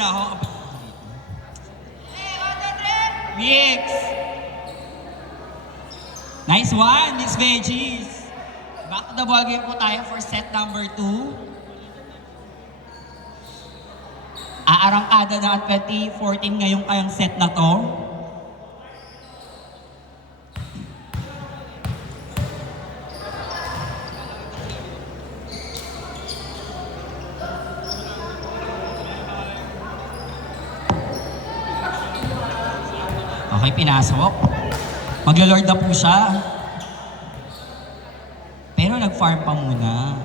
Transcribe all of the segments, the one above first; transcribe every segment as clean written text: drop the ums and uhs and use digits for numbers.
muna ako. Mix! Nice one, Miss Veggies. Back to the ball game po tayo for set number 2. Aarangkada na ang 2014 ngayong kayang set na to. Okay, pinasok. Maglo-lord na po siya. Pero nag-farm pa muna.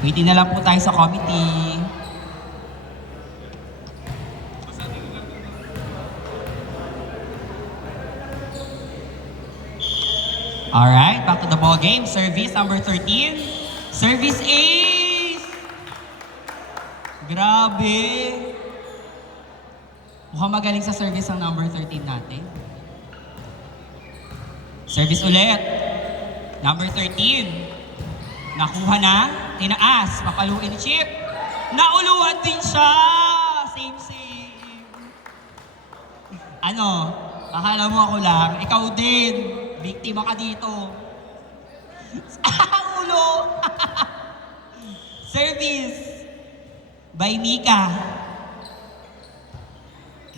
Waiting na lang po tayo sa committee. Alright, back to the ball game. Service number 13. Service ace! Grabe! Mukhang magaling sa service ang number 13 natin. Service ulit. Number 13. Nakuha na. Tinaas. Papaluin ni Chip. Nauluan din siya! Same. Ano? Akala mo ako lang. Ikaw din. Biktima ka dito. Ulo! Service by Mika.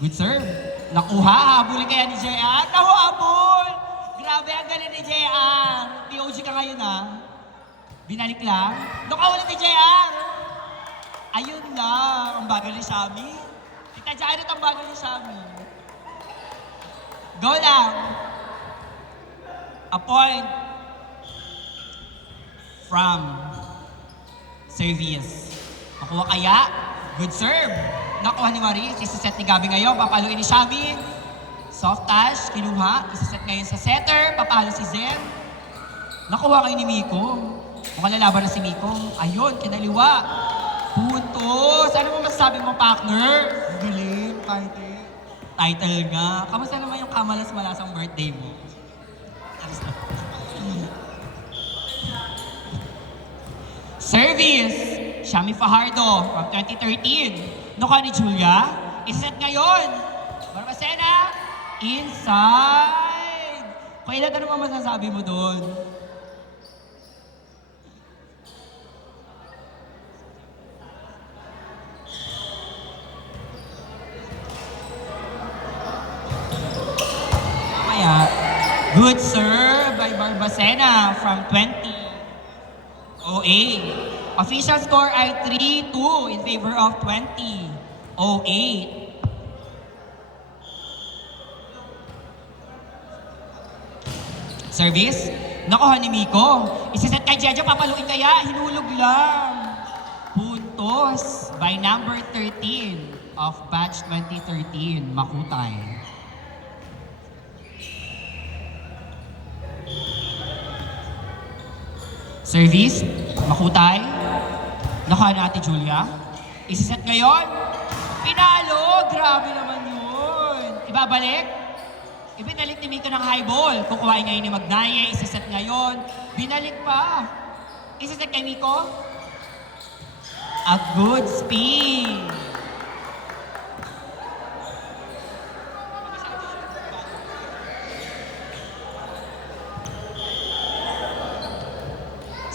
Good serve. Nakuha. Habulin kaya ni JR. Nahuhabol! Grabe, ang galing ni JR. POG ka ngayon ha. Binalik lang. Nakawala ni JR. Ayun lang. Ang bagal ni Shami. Tita Janet, ang bagal ni Shami. Go lang. A point from service. Nakuha kaya? Good serve. Nakuha ni Maris. Isiset ni Gabi ngayon. Papaluin ni Shami. Soft touch. Kinuha. Isiset ngayon sa setter. Papalo si Zen. Nakuha kayo ni Miko. Mukhang lalaban na si Miko. Ayun, kinaliwa. Puntos. Ano mo masasabi mo, partner? Galing, title. Title nga. Kamusta naman yung kamalas-malasang birthday mo? Service, Shami Fajardo from 2013. Nakuha ni Julia. Iset ngayon. Barbacena, inside. Kailan ka naman masasabi mo doon? Good serve by Barbacena from 2008. Official score ay 3-2 in favor of 2008. Service. Nakuha ni Miko. Isiset kay Jejo, papaluin kaya. Hinulog lang. Puntos by number 13 of batch 2013, Makutay. Service, Makutay. Nakuha na Ate Julia. Isiset ngayon. Pinalo! Grabe naman yun. Ibabalik. Ibinalik ni Miko ng high ball. Kukuhain ngayon ni Magnaye. Isiset ngayon. Binalik pa. Isiset kay Miko. A good spin.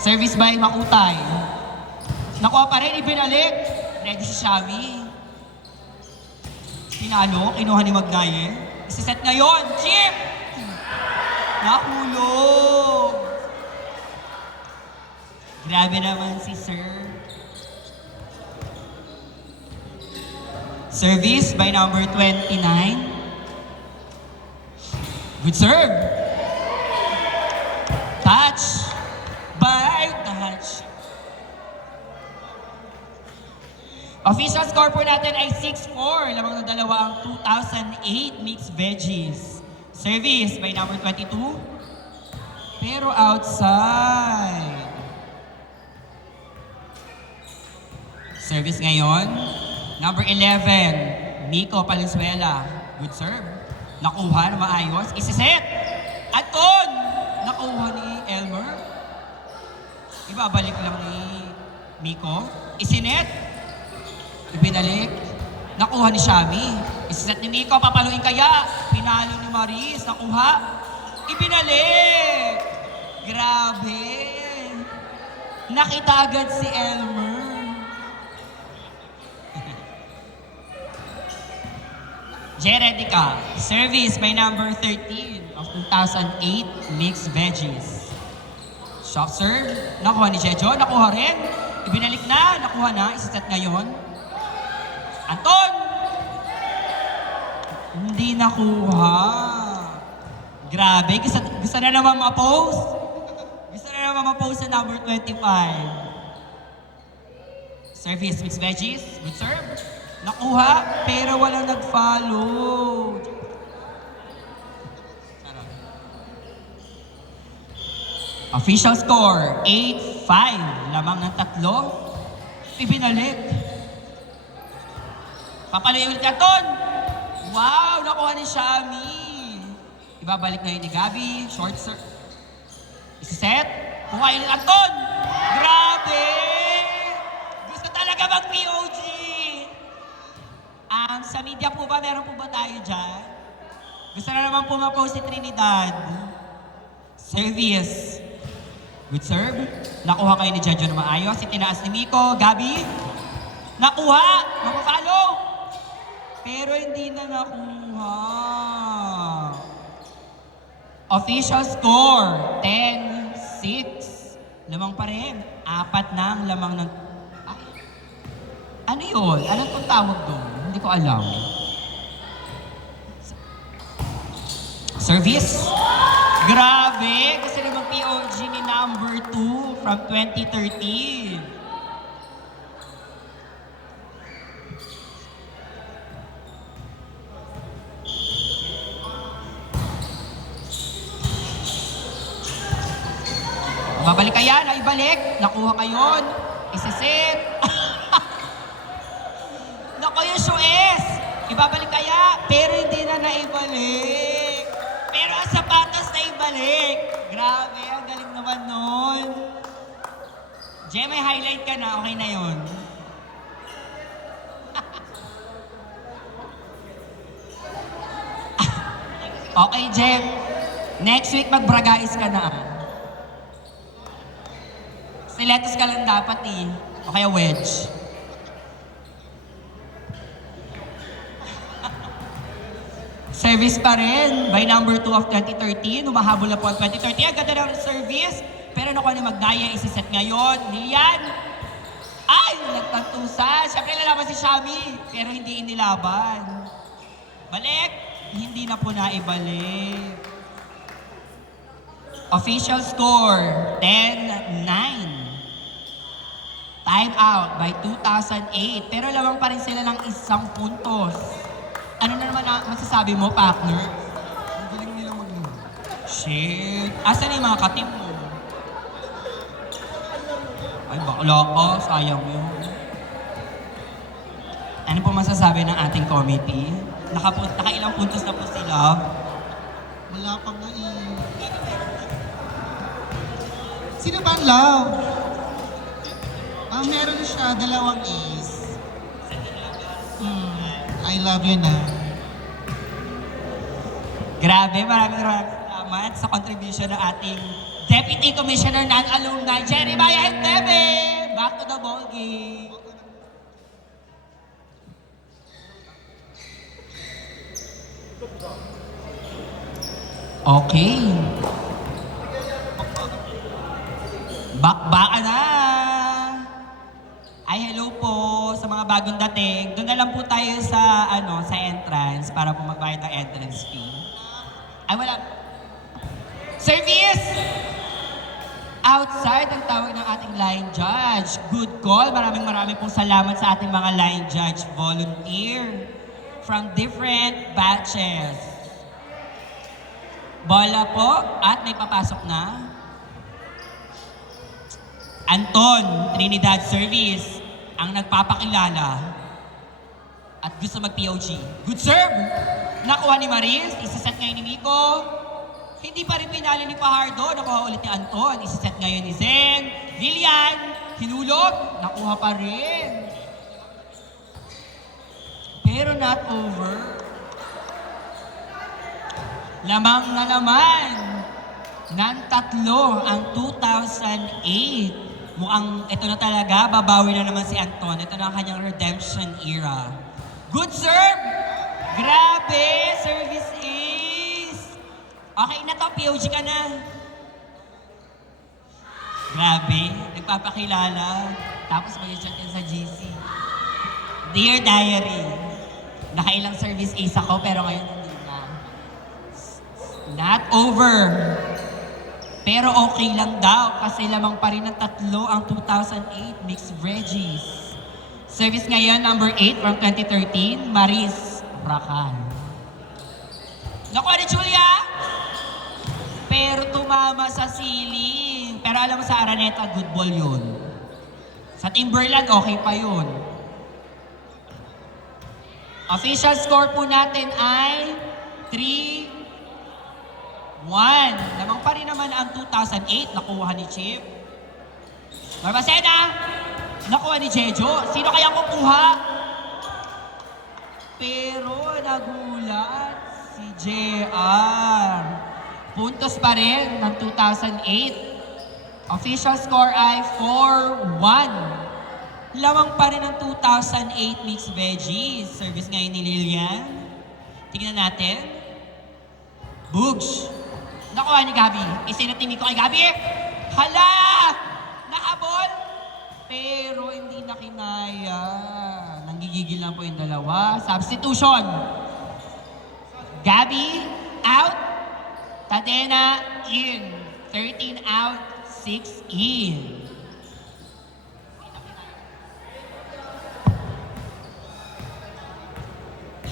Service by Makutay. Nakuha pa rin, ibinalik. Ready si Shami. Pinalo, kinuha ni Magnaye. Isiset ngayon, Chip! Nahulog! Grabe naman si Sir. Service by number 29. Good serve. Touch. By touch. Official score po natin ay 6-4. Lamang na dalawa ang 2008 mixed veggies. Service by number 22. Pero outside. Service ngayon. Number 11, Miko Palenzuela. Good serve. Nakuha na maayos. Isiset. Anton! Nakuha ni Elmer. Ibabalik lang ni Miko. Isinet. Ibinalik. Nakuha ni Shami. Isiset ni Miko. Papaluin kaya. Pinalo ni Maris. Nakuha. Ibinalik. Grabe. Nakita agad si Elmer. Jeredika. Service by number 13 of 2008 mixed veggies. Shop serve. Nakuha ni Jejo. Nakuha rin. Ibinalik na. Nakuha na. Isiset ngayon. Anton! Hindi nakuha. Grabe. Gusto na naman ma-post. Gusto na naman ma-post sa number 25. Service mixed veggies. Good serve. Nakuha, pero walang nag-follow. Official score, 8-5. Lamang ng 3. Ibinalik. Papaluin ulit Anton. Wow, nakuha ni Shami. Ibabalik ngayon ni Gabi. Short serve. Isiset. Kuhain ni Anton. Grabe! Gusto talaga mag-POG. Sa media po ba, meron po ba tayo dyan? Gusto na naman po ma-post si Trinidad. Service. Good serve. Nakuha kayo ni Jejo na maayos. Itinaas ni Miko. Gabi. Nakuha. Mapapalo. Pero hindi na nakuha. Official score. 10-6. Lamang pa rin. 4 na ang lamang ng... Ay. Ano yun? Anong itong tawag doon? Hindi ko alam. Service. Grabe! Kasi naman POG ni number 2 from 2013. Babalik kaya, naibalik. Nakuha kayon. Isisit. Naku yung Suez. Ibabalik kaya, pero hindi na naibalik. Pero ang sapatos na ibalik. Grabe, ang galing naman nun. Jem, may highlight ka na. Okay na yun. Okay, Jem. Next week, magbragais ka na. Stilettos ka lang dapat eh. O kaya wedge. Service pa rin by number 2 of 2013. Humahabol na po ang 2013. Ang ganda ng service. Pero nakuha ni Magdaya, isiset ngayon. Lilian! Ay! Nagtantusan. Siyempre lalaban si Shami. Pero hindi inilaban. Balik! Hindi na po naibalik. Official score, 10-9. Time out by 2008. Pero lamang pa rin sila ng 1 puntos. Ano na naman masasabi mo, partner? Ang galing nila maglaro. Shit. Asan yung mga katim mo? Ay, bakla ka. Sayang yun. Ano po masasabi ng ating committee? Nakailang puntos na po sila? Wala pang Sino ba ang love? Meron siya, 2 ace. I love you na. Grabe, maraming salamat sa contribution ng ating Deputy Commissioner ng Alumni, Jeremiah Entebe! Back to the ball game. Okay. Bakbaka na! Ay, hello po sa mga bagong dating. Doon na lang po tayo sa, sa entrance para po magbayad ng entrance fee. Ay, wala. Service! Outside ang tawag ng ating line judge. Good call. Maraming pong salamat sa ating mga line judge volunteer from different batches. Bola po at may papasok na. Anton, Trinidad Service, ang nagpapakilala at gusto mag-POG. Good serve! Nakuha ni Maris, isiset ngayon ni Miko. Hindi pa rin pinali ni Fajardo, nakuha ulit ni Anton, isiset ngayon ni Zen. Lilian, hinulog, nakuha pa rin. Pero not over. Lamang na naman ng tatlo ang 2008. Mukhang ito na talaga, babawi na naman si Anton. Ito na ang kanyang redemption era. Good serve! Grabe! Service ace! Okay na to, POG ka na. Grabe, nagpapakilala. Tapos mag-chat yan sa GC. Dear Diary, nakailang service ace ako pero ngayon hindi na. Not over. Pero okay lang daw kasi lamang pa rin ng tatlo ang 2008 Mixed Veggies. Service ngayon, number 8 from 2013, Maris Racal. Nakuha ni Julia! Pero tumama sa ceiling. Pero alam mo sa Araneta, good ball yun. Sa Timberland, okay pa yun. Official score po natin ay 3-1. Lamang pa rin naman ang 2008, nakuha ni Chip. Barbacena, nakuha ni Jejo. Sino kaya kukuha? Pero nagulat si JR. Puntos pa rin ng 2008. Official score ay 4-1. Lamang pa rin ang 2008 Mixed Veggies. Service ngayon ni Lilian. Tingnan natin. Bugs. Nakuha ni Gabi. Isinatimi ko kay Gabi. Hala! Nahabol! Pero hindi na kinaya. Nanggigigil lang po yung dalawa. Substitution. Gabi, out. Tadena, in. 13 out, 6 in.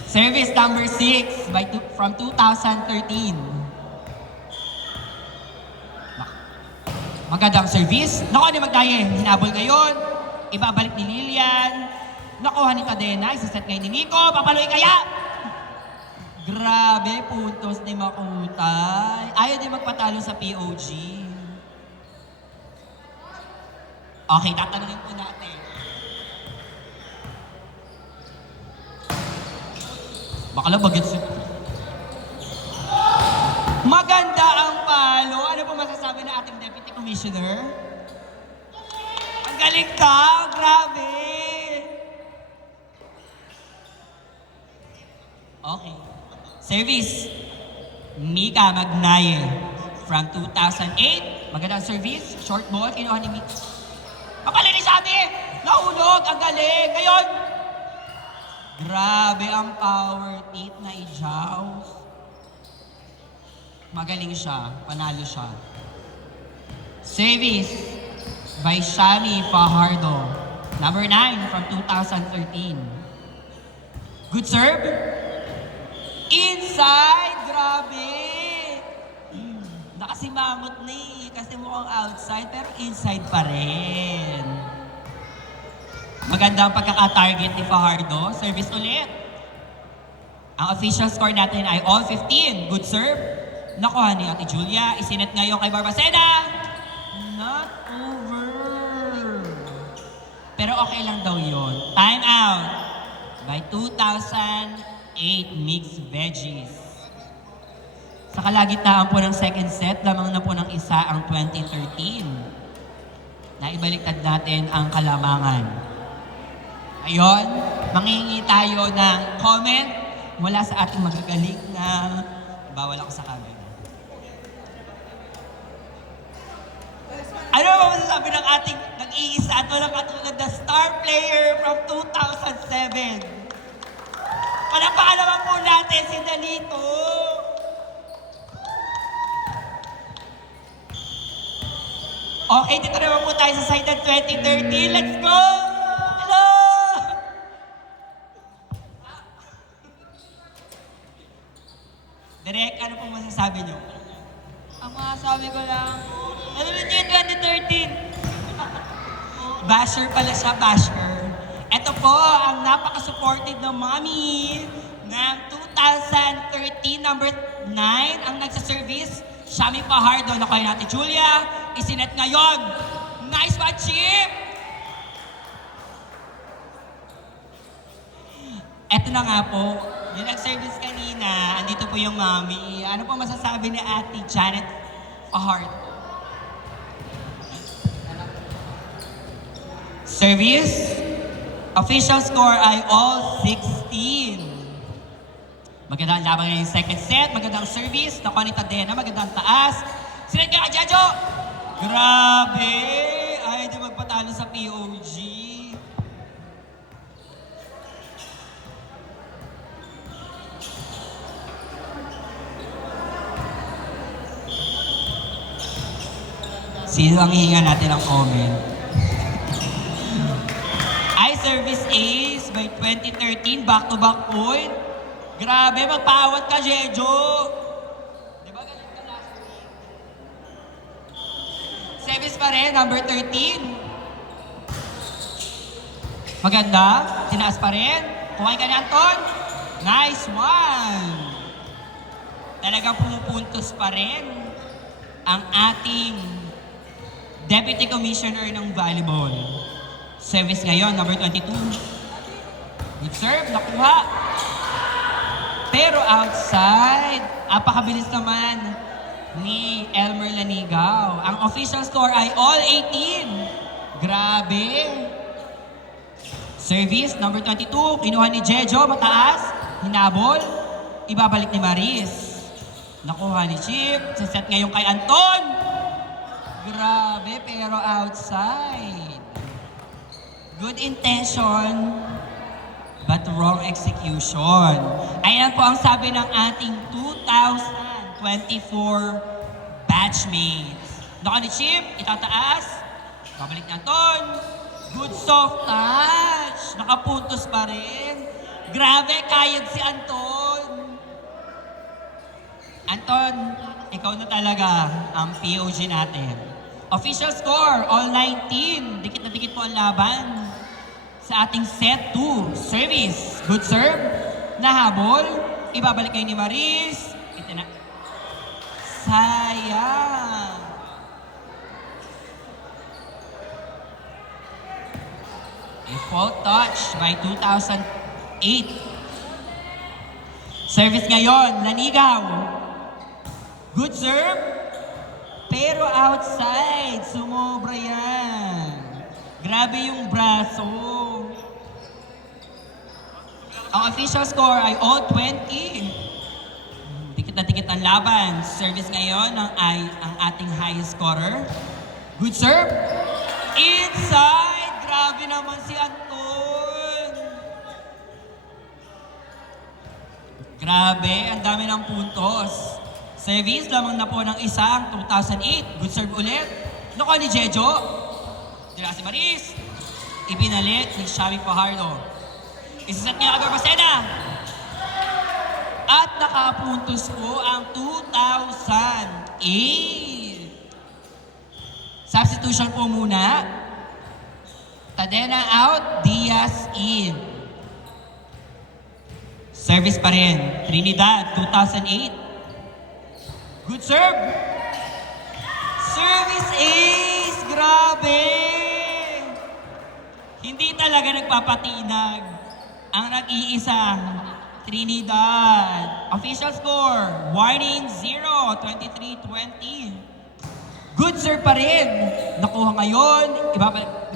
Service number 6 from 2013. Magandang service. Nakuha ni Magdaye. Hinabol ngayon. Ibabalik ni Lilian. Nakuha ni Tadena. Isaset ngayon ni Nico. Papaloy kaya. Grabe, puntos ni Makutay. Ayaw din magpatalo sa POG. Okay, tatanungin po natin. Baka lang bagets. Maganda ang palo. Ano po masasabi ng ating Deputy Commissioner? Ang galing daw. Grabe. Okay. Service. Mika Magnaye from 2008. Magandang service. Short ball. Kinuha ni Mika. Kapalin ni Sabi! Nahulog. Ang galing. Ngayon. Grabe ang power tip na i-joust. Magaling siya. Panalo siya. Service by Shami Fajardo. Number 9 from 2013. Good serve. Inside. Grabe. Nakasimangot na eh. Kasi mukhang outside pero inside pa rin. Maganda ang pagkaka-target ni Fajardo. Service ulit. Ang official score natin ay all 15. Good serve. Nakuha ni Ate Julia. Isinet ngayon kay Barbacena. Not over. Pero okay lang daw yun. Time out by 2008 Mixed Veggies. Sa kalagitnaan po ng second set, lamang na po ng isa ang 2013. Naibaliktad natin ang kalamangan. Ngayon, manghingi tayo ng comment mula sa ating magagaling na bawal ako sa camera. Ano ba masasabi ng ating nag-iisa at walang katulad na star player from 2007? Panapakan naman po natin si Danito. Okay, dito naman po tayo sa side ng 2013. Let's go! Hello! Direk, ano po masasabi niyo? Ang masasabi ko lang, nanonood niyo yung 2013. Basher pala siya, basher. Ito po ang napaka-supportive ng mommy ng 2013, number 9, ang nagsaservice, Shami Fajardo. Nakuha natin Julia. Isinet ngayon. Nice one, Chip! Eto na nga po, yung nag-service kanina, andito po yung mami. Ano po masasabi ni Ate Janet Fajardo? Service, official score ay all 16. Magandang laban ngayon yung second set, magandang service, nakuha ni Tadena, magandang taas. Sinet ka, Jajo! Grabe! Ay, di magpatalo sa POG. Sino ang hihinga natin ng comment? I service ace by 2013, back-to-back point. Grabe, magpawat ka, Jejo! Di ba galing ka last week? Service pa rin, number 13. Maganda, tinaas pa rin. Kumain ka ni Anton. Nice one! Talagang pumupuntos pa rin ang ating Deputy Commissioner ng Volleyball. Service ngayon, number 22. Good serve, nakuha. Pero outside, apakabilis naman ni Elmer Lanigaw. Ang official score ay all 18. Grabe. Service, number 22. Kinuha ni Jejo, mataas. Hinabol. Ibabalik ni Maris. Nakuha ni Chip. Set ngayon kay Anton. Grabe, pero outside. Good intention, but wrong execution. Ayan po ang sabi ng ating 2024 batchmates. Naka ni Chip, itataas. Babalik na Anton. Good soft touch. Nakapuntos pa rin. Grabe, kayad si Anton. Anton, ikaw na talaga ang POG natin. Official score, all 19. Dikit na dikit po ang laban sa ating set 2. Service, good serve. Nahabol. Ibabalik kayo ni Maris. Ito na. Sayang. A fault touch by 2008. Service ngayon, Lanigaw. Good serve. Pero outside, sumobra yan. Grabe yung braso. Ang official score ay all 20. Tikit na tikit ang laban. Service ngayon ang ating highest scorer. Good serve. Inside. Grabe naman si Anton. Grabe, ang dami ng puntos. Service lamang na po ng isa ang 2008. Good serve ulit. Nakuha ni Jejo. Tira si Maris. Ibinalit ni Shami Fajardo. Isiset niya agad Pasena. At nakapuntos po ang 2008. Substitution po muna. Tadena out, Diaz in. Service pa rin. Trinidad, 2008. Good serve. Service ace. Grabe. Hindi talaga nagpapatinag ang nag-iisang Trinidad. Official score, warning 0, 23-20. Good serve pa rin. Nakuha ngayon.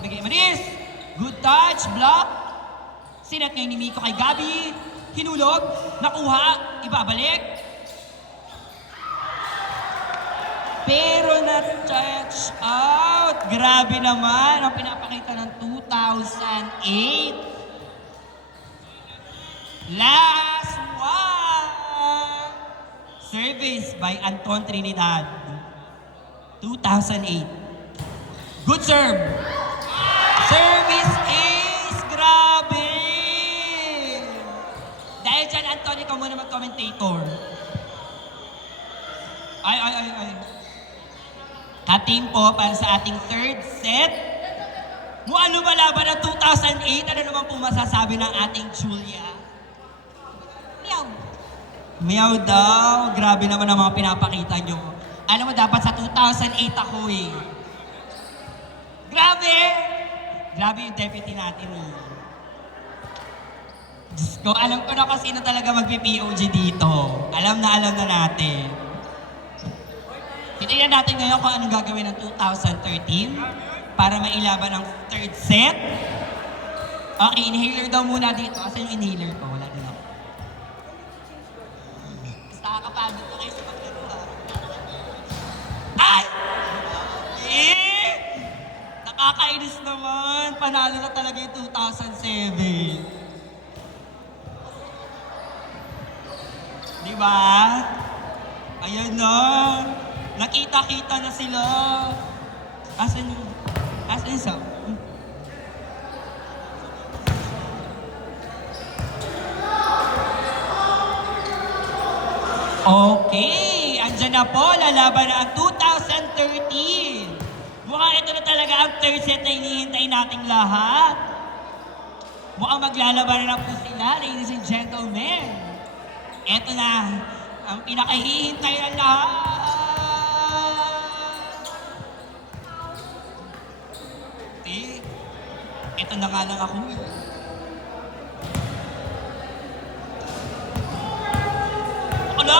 Ibigay Maris. Good touch, block. Sinet ngayon ni Miko kay Gabi. Hinulog. Nakuha. Ibabalik. Pero na-touch out. Grabe naman ang pinapakita ng 2008. Last one. Service by Anton Trinidad. 2008. Good serve. Service ace. Grabe. Dahil dyan, Anton, ikaw muna mag-commentator. Ay. Kating po para sa ating third set. Mukhang lumalaban ng 2008. Ano naman po masasabi ng ating Julia? Meow. Meow daw. Grabe naman ang mga pinapakita nyo. Alam mo, dapat sa 2008 ako eh. Grabe! Grabe yung deputy natin eh. Diyos ko, alam ko na kung sino talaga magpi-POG dito. Alam na natin. Titignan natin ngayon kung anong gagawin ng 2013 para mailaban ang third set. Okay, inhaler daw muna dito. Kasi yung inhaler ko, wala din ako. Mas nakakapagod ko kayo sa paglaro ha. Ay! Eh! Nakakainis naman. Panalo na talaga yung 2007. Diba? Ayan na. Nakita-kita na sila. Asan yung... Asan yung sound? Okay, andyan na po, lalaban na ang 2013. Mukhang ito na talaga ang third set na hinihintay nating lahat. Mukhang maglalaban na po sila, ladies and gentlemen. Ito na, ang pinakahihintay ng lahat. Ito na nga lang ako. Ano?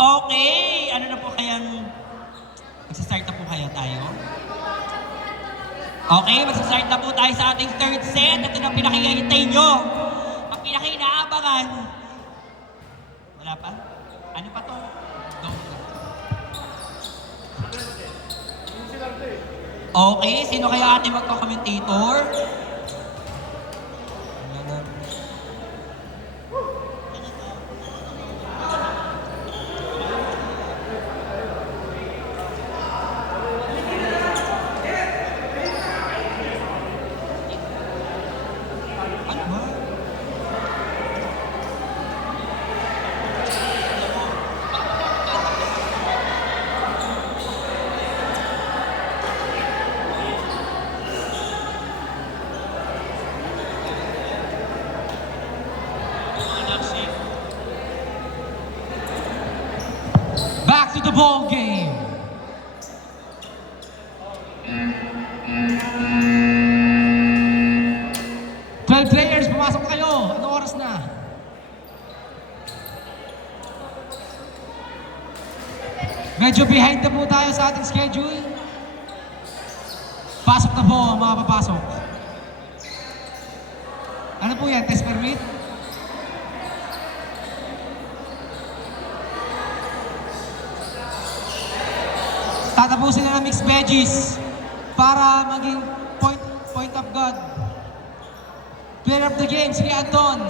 Okay, ano na po kayang... Magsastart na po kaya tayo? Okay, magsastart na po tayo sa ating third set. Ito na pinakihintay nyo. Ang pinakinaabangan. Wala pa? Ano pa to? Okay, sino kaya ating magko-commentator? Back to the ball game. Players, pumasok kayo. Anong oras na? Medyo behind na po tayo sa ating schedule. Pasok na po ang mga papasok. Ano po yan? Test permit? Tatapusin na ng mixed veggies para maging point of God. Player of the game, sige Anton.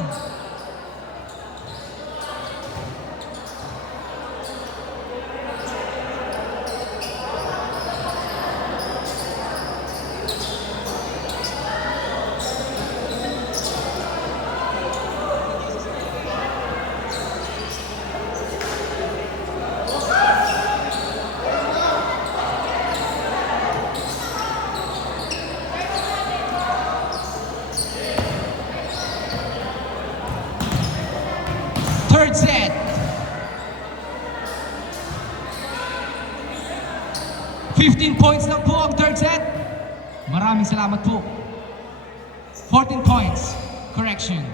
Third set. 15 points lang po ang third set. Maraming salamat po. 14 points. Correction.